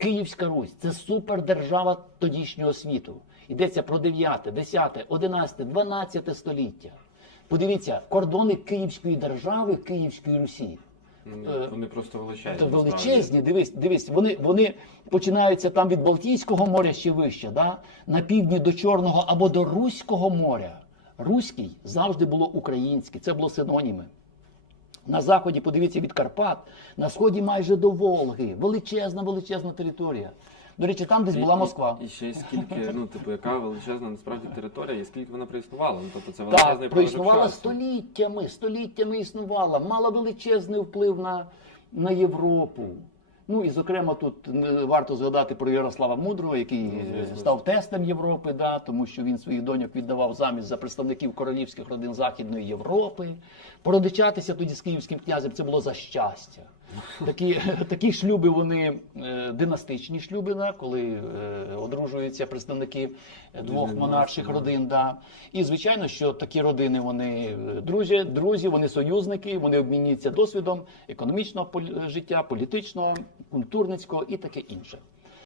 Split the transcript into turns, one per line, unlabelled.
Київська Русь це супердержава тодішнього світу. Йдеться про 9, 10, 11, 12 століття. Подивіться, кордони Київської держави, Київської Русі.
Вони, вони просто величезні.
Це величезні, дивись, дивись, вони, вони починаються там від Балтійського моря ще вище, да? на півдні до Чорного або до Руського моря. Руський завжди було українське, це було синоніми. На заході, подивіться, від Карпат, на сході майже до Волги. Величезна, величезна територія. До речі, там десь
І-
була
і-
Москва.
І, ще й скільки, ну, типу, яка величезна насправді територія, і скільки вона проіснувала. Ну, тобто це величезний
Так, проіснувала століттями, століттями існувала, мала величезний вплив на, на Європу. Ну і зокрема тут е, варто згадати про Ярослава Мудрого, який е, став тестем Європи, да, тому що він своїх доньок віддавав замість за представників королівських родин Західної Європи. Породичатися тоді з київським князем це було за щастя. Такі, такі шлюби вони е, династичні шлюби, да, коли е, одружуються представники двох монарших родин. Да. І звичайно, що такі родини вони е, друзі, друзі, вони союзники, вони обмінюються досвідом економічного життя, політичного, культурницького і таке інше.